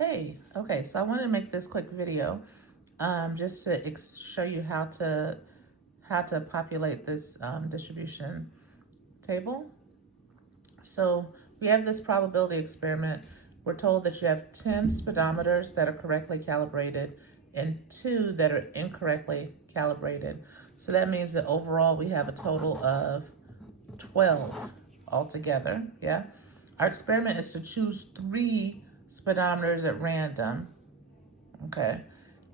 Hey, okay, so I wanted to make this quick video just to show you how to populate this distribution table. So we have this probability experiment. We're told that you have 10 speedometers that are correctly calibrated and 2 that are incorrectly calibrated. So that means that overall we have a total of 12 altogether, yeah? Our experiment is to choose 3 speedometers at random, okay?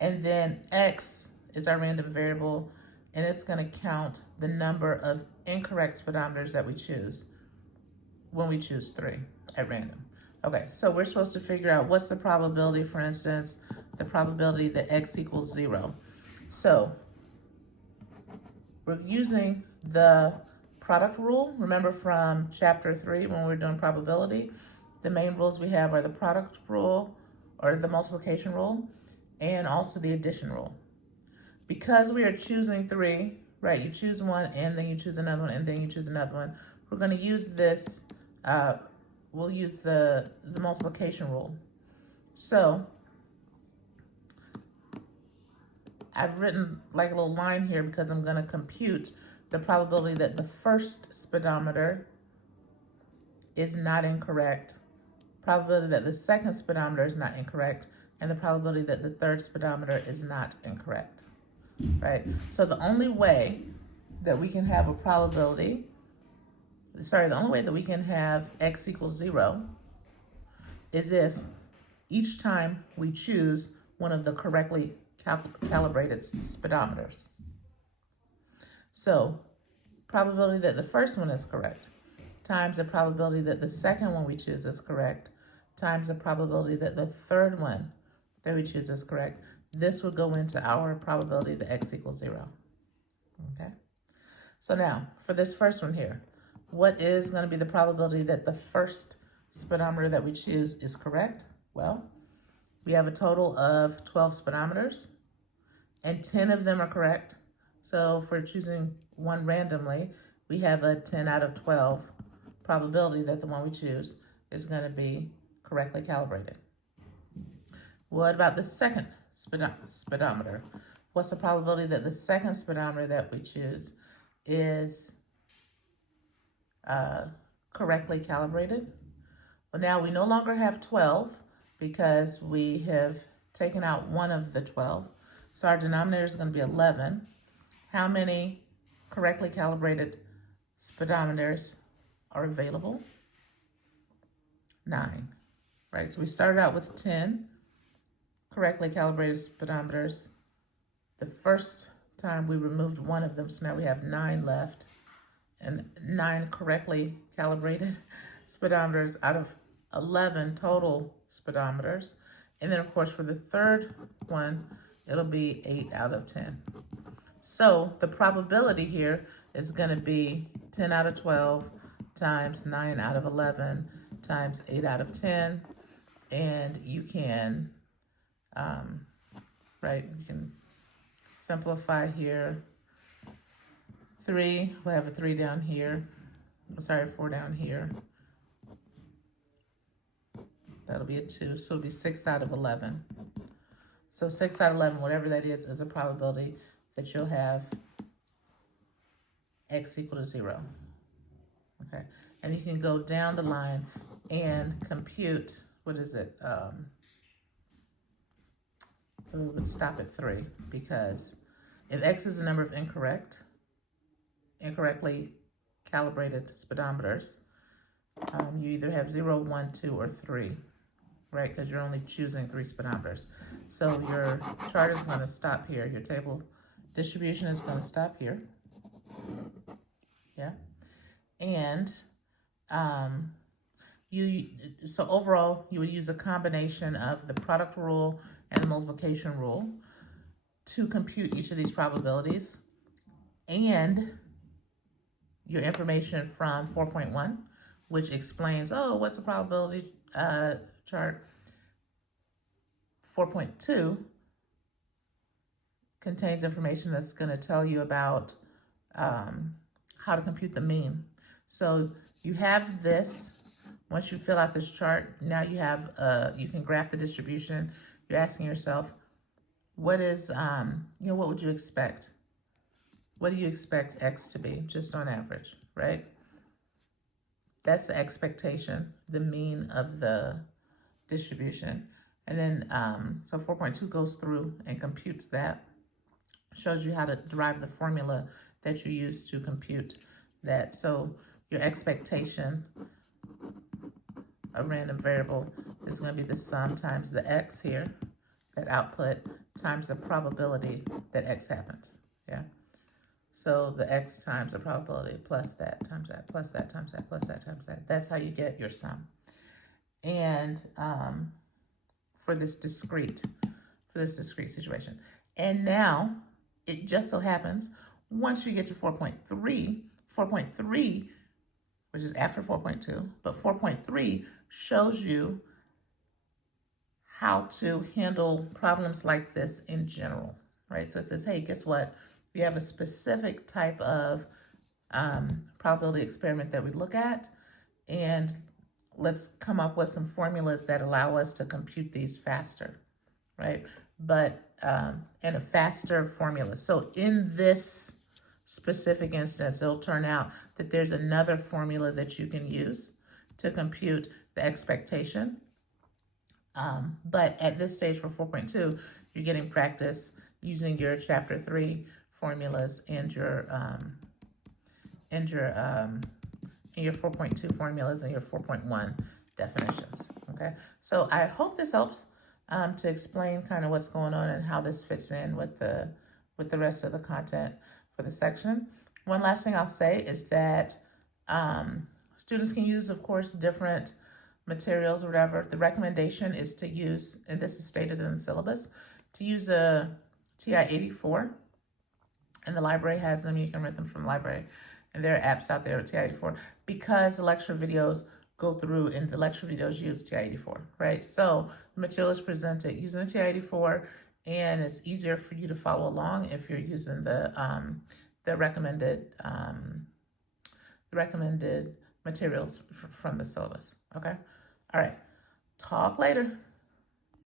And then X is our random variable, and it's gonna count the number of incorrect speedometers that we choose when we choose 3 at random. Okay, so we're supposed to figure out what's the probability, for instance, the probability that X equals 0. So we're using the product rule. Remember from chapter 3 when we were doing probability, the main rules we have are the product rule or the multiplication rule and also the addition rule. Because we are choosing 3, right, you choose one and then you choose another one and then you choose another one, we're going to use this, we'll use the multiplication rule. So I've written like a little line here because I'm going to compute the probability that the first speedometer is not incorrect, probability that the second speedometer is not incorrect, and the probability that the third speedometer is not incorrect, right? So the only way that we can have a probability, the only way that we can have X equals 0 is if each time we choose one of the correctly calibrated speedometers. So probability that the first one is correct times the probability that the second one we choose is correct times the probability that the third one that we choose is correct. This would go into our probability that X equals 0. Okay. So now for this first one here, what is going to be the probability that the first speedometer that we choose is correct? Well, we have a total of 12 speedometers and 10 of them are correct. So if we're choosing one randomly, we have a 10 out of 12 probability that the one we choose is going to be correctly calibrated. What about the second speedometer? What's the probability that the second speedometer that we choose is correctly calibrated? Well, now we no longer have 12 because we have taken out one of the 12. So our denominator is going to be 11. How many correctly calibrated speedometers are available? 9, right? So we started out with 10 correctly calibrated speedometers. The first time we removed one of them, so now we have 9 left, and 9 correctly calibrated speedometers out of 11 total speedometers. And then of course for the third one, it'll be 8 out of 10. So the probability here is going to be 10 out of 12 times 9 out of 11 times 8 out of 10. And you can, right, you can simplify here. 3, we'll have a 3 down here. Sorry, 4 down here. That'll be a 2, so it'll be 6 out of 11. So 6 out of 11, whatever that is a probability that you'll have X equal to 0. Okay, and you can go down the line and compute, what is it? We would stop at 3 because if X is the number of incorrectly calibrated speedometers, you either have 0, 1, 2, or 3, right? Because you're only choosing 3 speedometers. So your chart is going to stop here. Your table distribution is going to stop here. Yeah. And so overall, you would use a combination of the product rule and the multiplication rule to compute each of these probabilities and your information from 4.1, which explains, oh, what's the probability chart? 4.2 contains information that's going to tell you about how to compute the mean. So you have this Once you fill out this chart, now you have, you can graph the distribution. You're asking yourself, what is, what would you expect? What do you expect X to be, just on average, right? That's the expectation, the mean of the distribution. And then, so 4.2 goes through and computes that, shows you how to derive the formula that you use to compute that. So your expectation of random variable is going to be the sum times the X here, that output, times the probability that X happens, yeah? So the X times the probability plus that times that plus that times that plus that times that. That's how you get your sum. And for this discrete situation. And now it just so happens, once you get to 4.3, which is after 4.2, but 4.3 shows you how to handle problems like this in general, right? So it says, hey, guess what? We have a specific type of probability experiment that we look at, and let's come up with some formulas that allow us to compute these faster, right? But in a faster formula. So in this specific instance, it'll turn out that there's another formula that you can use to compute the expectation. But at this stage for 4.2, you're getting practice using your chapter 3 formulas and your 4.2 formulas and your 4.1 definitions, okay? So I hope this helps to explain kind of what's going on and how this fits in with the rest of the content for the section. One last thing I'll say is that students can use, of course, different materials or whatever. The recommendation is to use, and this is stated in the syllabus, to use a TI-84, and the library has them. You can rent them from the library, and there are apps out there with TI-84, because the lecture videos go through and the lecture videos use TI-84, right? So the material is presented using the TI-84, and it's easier for you to follow along if you're using the recommended materials from the syllabus, okay? All right, talk later.